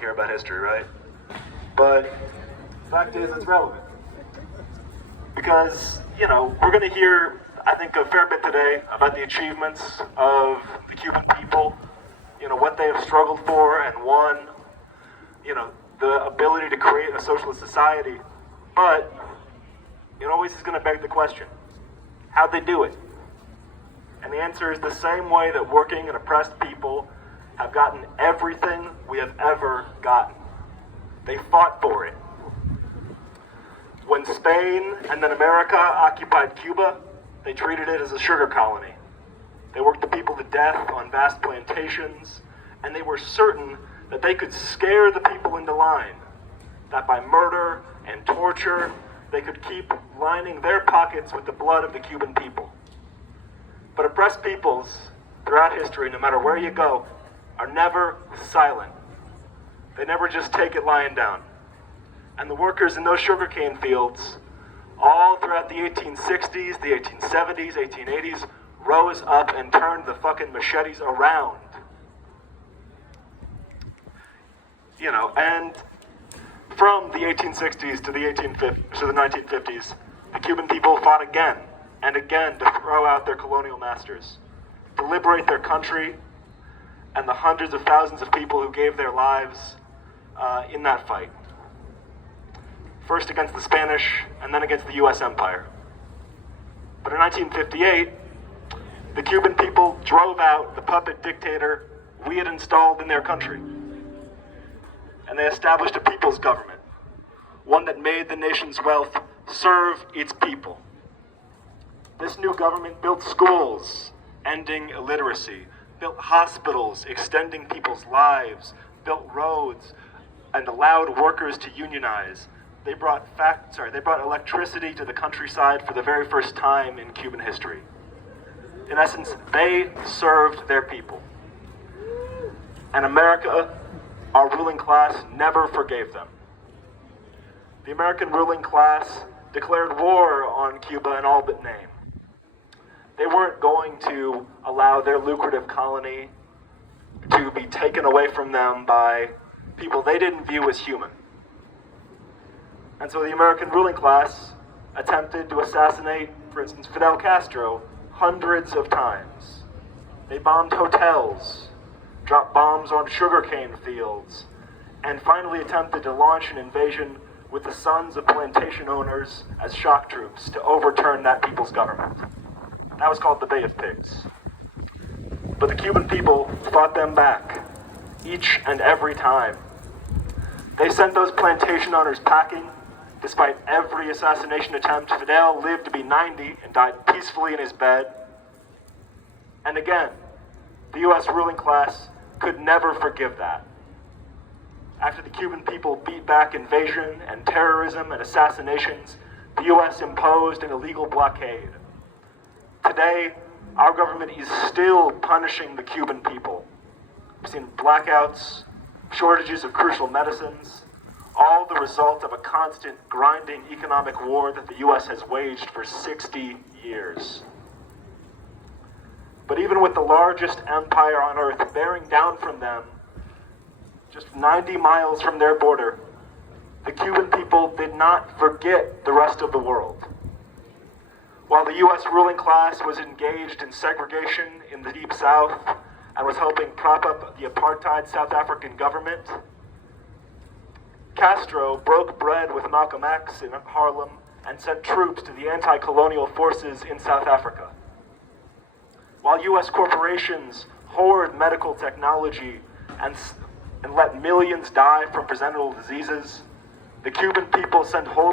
to hear about history, right? But the fact is, it's relevant. Because, we're going to hear, I think, a fair bit today about the achievements of the Cuban people, what they have struggled for and won, the ability to create a socialist society. But it always is going to beg the question, how'd they do it? And the answer is the same way that working and oppressed people have gotten everything we have ever gotten. They fought for it. When Spain and then America occupied Cuba, they treated it as a sugar colony. They worked the people to death on vast plantations, and they were certain that they could scare the people into line, that by murder and torture, they could keep lining their pockets with the blood of the Cuban people. But oppressed peoples throughout history, no matter where you go, are never silent. They never just take it lying down. And the workers in those sugarcane fields, all throughout the 1860s, the 1870s, 1880s, rose up and turned the fucking machetes around. And from the 1860s to the 1950s, the Cuban people fought again and again to throw out their colonial masters, to liberate their country and the hundreds of thousands of people who gave their lives in that fight. First against the Spanish, and then against the US Empire. But in 1958, the Cuban people drove out the puppet dictator we had installed in their country. And they established a people's government, one that made the nation's wealth serve its people. This new government built schools, ending illiteracy, built hospitals, extending people's lives, built roads, and allowed workers to unionize. They brought electricity to the countryside for the very first time in Cuban history. In essence, they served their people. And America, our ruling class, never forgave them. The American ruling class declared war on Cuba in all but name. They weren't going to allow their lucrative colony to be taken away from them by people they didn't view as human. And so the American ruling class attempted to assassinate, for instance, Fidel Castro hundreds of times. They bombed hotels, dropped bombs on sugarcane fields, and finally attempted to launch an invasion with the sons of plantation owners as shock troops to overturn that people's government. That was called the Bay of Pigs. But the Cuban people fought them back, each and every time. They sent those plantation owners packing. Despite every assassination attempt, Fidel lived to be 90 and died peacefully in his bed. And again, the US ruling class could never forgive that. After the Cuban people beat back invasion and terrorism and assassinations, the US imposed an illegal blockade. Today, our government is still punishing the Cuban people. We've seen blackouts, shortages of crucial medicines, all the result of a constant grinding economic war that the US has waged for 60 years. But even with the largest empire on earth bearing down from them, just 90 miles from their border, the Cuban people did not forget the rest of the world. While the US ruling class was engaged in segregation in the Deep South and was helping prop up the apartheid South African government, Castro broke bread with Malcolm X in Harlem and sent troops to the anti-colonial forces in South Africa. While US corporations hoard medical technology and let millions die from preventable diseases, the Cuban people send whole